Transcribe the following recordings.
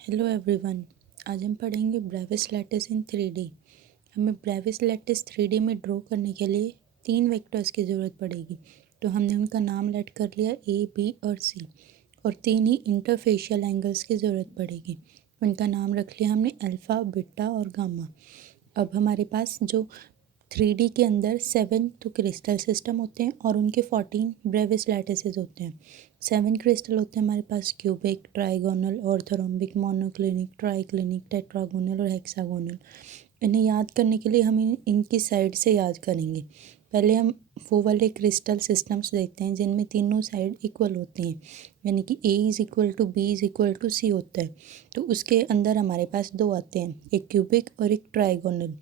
Hello everyone. आज हम पढ़ेंगे ब्रेविस लैटिस इन 3D। हमें ब्रेविस लैटिस 3D में ड्रॉ करने के लिए 3 वेक्टर्स की ज़रूरत पड़ेगी। तो हमने उनका नाम लेट कर लिया A, B और C। और 3 ही इंटरफेशियल एंगल्स की ज़रूरत पड़ेगी। उनका नाम रख लिया हमने अल्फ़ा, बीटा और गामा। अब हमारे पास जो 3D के अंदर 7 तो क्रिस्टल सिस्टम होते हैं और उनके 14 ब्रेविस लैटिसेस होते हैं। 7 क्रिस्टल होते हैं हमारे पास cubic, trigonal, orthorhombic, monoclinic, triclinic, tetragonal और हेक्सागोनल। इन्हें याद करने के लिए हम इनकी साइड से याद करेंगे। पहले हम वो वाले क्रिस्टल सिस्टम्स देखते हैं जिनमें तीनों साइड इक्वल होती हैं, यानी कि A is equal to B is equal to C होता है। तो उसके अंदर हमारे पास दो आते हैं, एक क्यूबिक और एक ट्राइगोनल।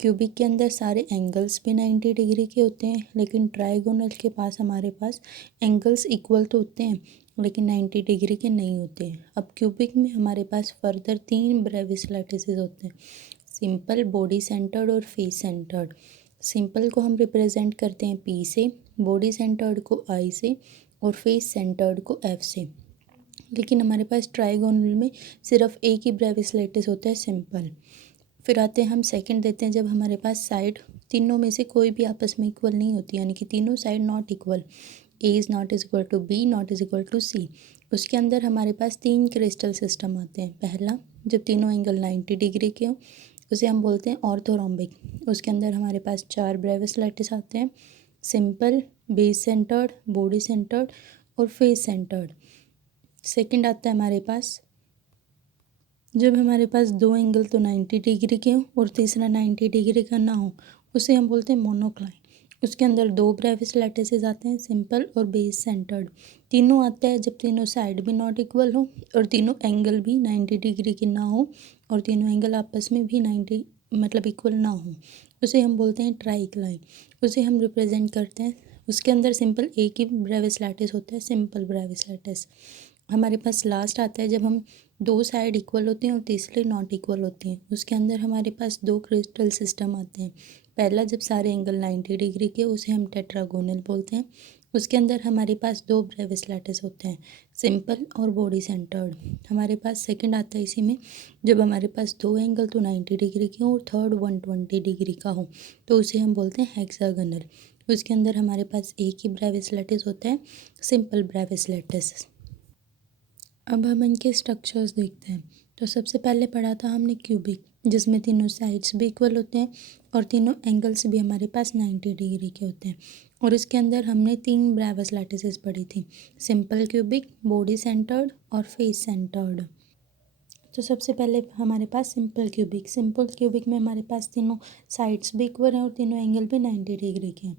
क्यूबिक के अंदर सारे एंगल्स भी 90 डिग्री के होते हैं, लेकिन ट्राइगोनल के पास हमारे पास एंगल्स इक्वल तो होते हैं लेकिन 90 डिग्री के नहीं होते हैं। अब क्यूबिक में हमारे पास फर्दर 3 ब्रेविस लैटिसेस होते हैं, सिंपल, बॉडी सेंटर्ड और फेस सेंटर्ड। सिंपल को हम रिप्रेजेंट करते हैं P से, बॉडी सेंटर्ड को I से और फेस सेंटर्ड को F से। लेकिन हमारे पास ट्राइगोनल में सिर्फ एक ही ब्रेविस लैटिस होता है, सिंपल। फिर आते हैं हम सेकंड देते हैं जब हमारे पास साइड तीनों में से कोई भी आपस में इक्वल नहीं होती, यानी कि तीनों side not equal. A is not is equal to B, not is equal to C। उसके अंदर हमारे पास 3 क्रिस्टल सिस्टम आते हैं। पहला, जब तीनों एंगल 90 डिग्री के हो उसे हम बोलते हैं ऑर्थोरोम्बिक। उसके अंदर हमारे पास 4 ब्रेविस लैटिस आते हैं, simple, base centred, body centred और फेस सेंटर्ड। सेकंड आता है हमारे पास जब हमारे पास दो एंगल तो 90 डिग्री के हो और तीसरा 90 डिग्री का ना हो, उसे हम बोलते हैं मोनोक्लाइन। उसके अंदर 2 ब्रेविस लैटिसेस आते हैं, सिंपल और बेस सेंटर्ड। तीनों आते हैं जब तीनों साइड भी नॉट इक्वल हो और तीनों एंगल भी 90 डिग्री के ना हो और तीनों एंगल आपस में भी 90 मतलब इक्वल ना हो, उसे हम बोलते हैं ट्राइक्लाइन। उसे हम रिप्रेजेंट करते हैं, उसके अंदर सिंपल एक ही ब्रेविस लैटिस होता है, सिंपल ब्रेविस लैटिस। हमारे पास लास्ट आता है जब हम दो साइड इक्वल होती हैं और तीसरी नॉट इक्वल होती हैं। उसके अंदर हमारे पास 2 क्रिस्टल सिस्टम आते हैं। पहला, जब सारे एंगल 90 डिग्री के, उसे हम टेट्रागोनल बोलते हैं। उसके अंदर हमारे पास 2 ब्रेविस लैटिस होते हैं, सिंपल और बॉडी सेंटर्ड। हमारे पास सेकंड आता है इसी में, जब हमारे पास 2 एंगल तो 90 डिग्री के हों और थर्ड 120 डिग्री का हो, तो उसे हम बोलते हैं हेक्सागोनल। उसके अंदर हमारे पास एक ही ब्रेविस लैटिस होता है, सिंपल ब्रेविस लैटिस। अब हम इनके स्ट्रक्चर्स देखते हैं। तो सबसे पहले पढ़ा था हमने क्यूबिक, जिसमें तीनों साइड्स भी इक्वल होते हैं और तीनों एंगल्स भी हमारे पास 90 डिग्री के होते हैं। और इसके अंदर हमने 3 ब्रेविस लैटिसेस पढ़ी थी, सिंपल क्यूबिक, बॉडी सेंटर्ड और फेस सेंटर्ड। तो सबसे पहले हमारे पास सिंपल क्यूबिक। सिंपल क्यूबिक में हमारे पास तीनों साइड्स भी इक्वल हैं और तीनों एंगल भी 90 डिग्री के हैं।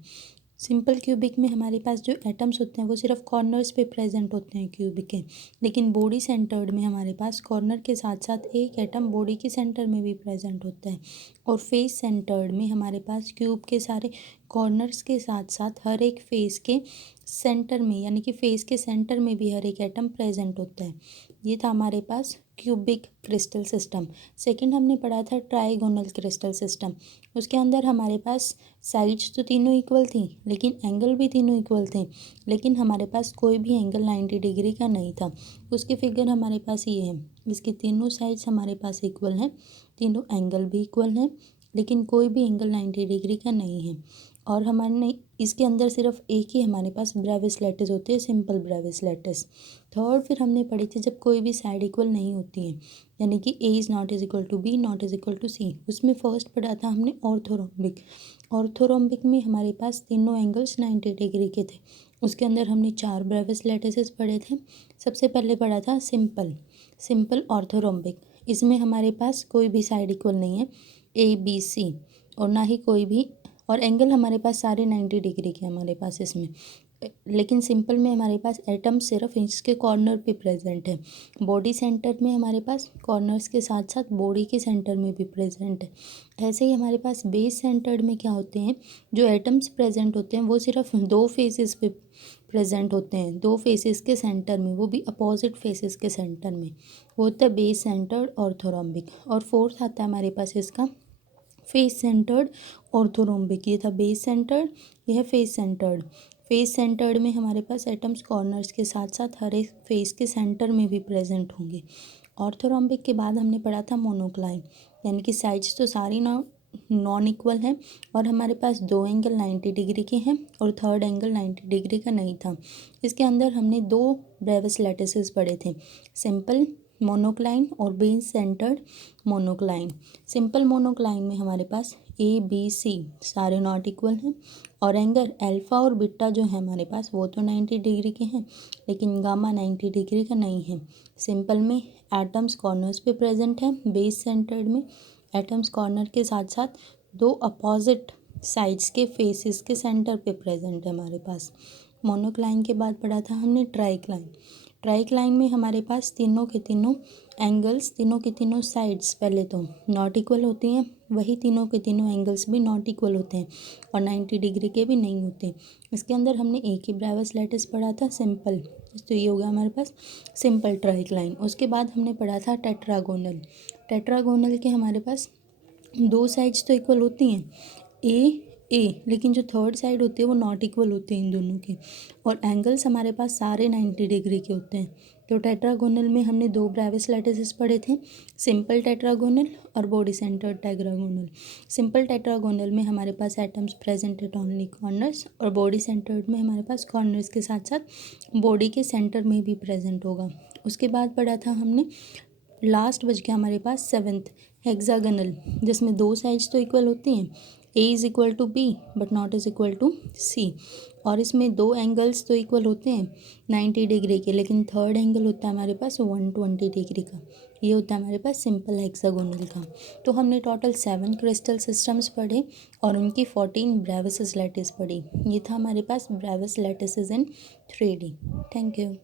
सिंपल क्यूबिक में हमारे पास जो एटम्स होते हैं वो सिर्फ कॉर्नर्स पे प्रेजेंट होते हैं क्यूबिक के, लेकिन बॉडी सेंटर्ड में हमारे पास कॉर्नर के साथ साथ एक एटम बॉडी के सेंटर में भी प्रेजेंट होता है। और फेस सेंटर्ड में हमारे पास क्यूब के सारे कॉर्नर्स के साथ साथ हर एक फेस के सेंटर में, यानी कि फेस के सेंटर में भी हर एक एटम प्रेजेंट होता है। ये था हमारे पास क्यूबिक क्रिस्टल सिस्टम। सेकंड हमने पढ़ा था ट्राइगोनल क्रिस्टल सिस्टम। उसके अंदर हमारे पास साइड्स तो तीनों इक्वल थी लेकिन एंगल भी तीनों इक्वल थे, लेकिन हमारे पास कोई भी एंगल 90 डिग्री का नहीं था। उसकी फिगर हमारे पास ये है, इसके तीनों साइड्स हमारे पास इक्वल हैं, तीनों एंगल भी इक्वल हैं, लेकिन कोई भी एंगल 90 डिग्री का नहीं है। और हमारे इसके अंदर सिर्फ एक ही हमारे पास ब्रेविस लैटिस होती है, सिंपल ब्रेविस लैटिस। थर्ड फिर हमने पढ़ी थी जब कोई भी साइड इक्वल नहीं होती है, यानी कि A is not is equal to B, not is equal to C। उसमें फर्स्ट पढ़ा था हमने ऑर्थोरोम्बिक। ऑर्थोरोम्बिक में हमारे पास तीनों एंगल्स 90 डिग्री के थे। उसके अंदर हमने 4 ब्रेविस लैटिसेस पढ़े थे। सबसे पहले पढ़ा था सिंपल, सिंपल ऑर्थोरोम्बिक। इसमें हमारे पास कोई भी साइड इक्वल नहीं है, ABC, और ना ही कोई भी, और एंगल हमारे पास सारे 90 डिग्री के हमारे पास इसमें। लेकिन सिंपल में हमारे पास एटम सिर्फ इसके कॉर्नर पे प्रेजेंट है। बॉडी सेंटर में हमारे पास कॉर्नर्स के साथ साथ बॉडी के सेंटर में भी प्रेजेंट है। ऐसे ही हमारे पास बेस सेंटर्ड में क्या होते हैं, जो एटम्स प्रेजेंट होते हैं वो सिर्फ 2 फेसेस पे प्रेजेंट होते हैं, 2 फेसेस के सेंटर में, वो भी अपोजिट फेसेस के सेंटर में। वो होता है बेस सेंटर्ड ऑर्थोरोम्बिक। और फोर्थ आता है हमारे पास इसका फेस सेंटर्ड ऑर्थोरोम्बिक। ये था बेस सेंटर्ड, यह है फेस सेंटर्ड। फेस सेंटर्ड में हमारे पास एटम्स कॉर्नर्स के साथ साथ हर एक फेस के सेंटर में भी प्रेजेंट होंगे। ऑर्थोरोम्बिक के बाद हमने पढ़ा था मोनोक्लाइन, यानी कि साइड्स तो सारी नॉन इक्वल हैं और हमारे पास दो एंगल 90 डिग्री के हैं और थर्ड एंगल 90 डिग्री का नहीं था। इसके अंदर हमने दो ब्रेविस लैटिसेस पढ़े थे, सिंपल मोनोक्लाइन और बेस सेंटर्ड मोनोक्लाइन। सिंपल मोनोक्लाइन में हमारे पास ए बी सी सारे नॉट इक्वल हैं और एंगल अल्फ़ा और बीटा जो है हमारे पास वो तो 90 डिग्री के हैं, लेकिन गामा 90 डिग्री का नहीं है। सिंपल में एटम्स कॉर्नर्स पे प्रेजेंट है, बेस सेंटर्ड में एटम्स कॉर्नर के साथ साथ दो अपोजिट साइड्स के फेसेस के सेंटर पे प्रेजेंट है हमारे पास। मोनोक्लाइन के बाद पढ़ा था हमने ट्राइक्लाइन। ट्राइक्लाइन में हमारे पास तीनों के तीनों एंगल्स, तीनों के तीनों साइड्स पहले तो नॉट इक्वल होती हैं, वही तीनों के तीनों एंगल्स भी नॉट इक्वल होते हैं और 90 डिग्री के भी नहीं होते। इसके अंदर हमने एक ही ब्रेविस लैटिस पढ़ा था, सिंपल, तो ये हो गया हमारे पास सिंपल ट्राइक्लाइन। उसके बाद हमने पढ़ा था टेट्रागोनल। टेट्रागोनल के हमारे पास दो साइड्स तो इक्वल होती हैं ए, लेकिन जो थर्ड साइड होती है वो नॉट इक्वल होते हैं इन दोनों के, और एंगल्स हमारे पास सारे 90 डिग्री के होते हैं। तो टेट्रागोनल में हमने दो ब्रेविस लैटिसेस पढ़े थे, सिंपल टेट्रागोनल और body centred tetragonal. Simple tetragonal में हमारे पास atoms present at only corners और बॉडी सेंटर्ड में हमारे पास कॉर्नर्स के साथ साथ बॉडी के सेंटर में भी प्रेजेंट होगा। उसके बाद पढ़ा था हमने, लास्ट बच गया हमारे पास सेवेंथ, हेक्सागोनल, जिसमें दो साइड्स तो इक्वल होती हैं, A is equal to B but not is equal to C, और इसमें दो एंगल्स तो इक्वल होते हैं 90 डिग्री के, लेकिन थर्ड एंगल होता है हमारे पास 120 डिग्री का। ये होता है हमारे पास सिंपल हेक्सागोनल का। तो हमने टोटल 7 क्रिस्टल सिस्टम्स पढ़े और उनकी 14 ब्रेविस लैटिस पढ़ी। ये था हमारे पास Bravais lattices in 3D। Thank you.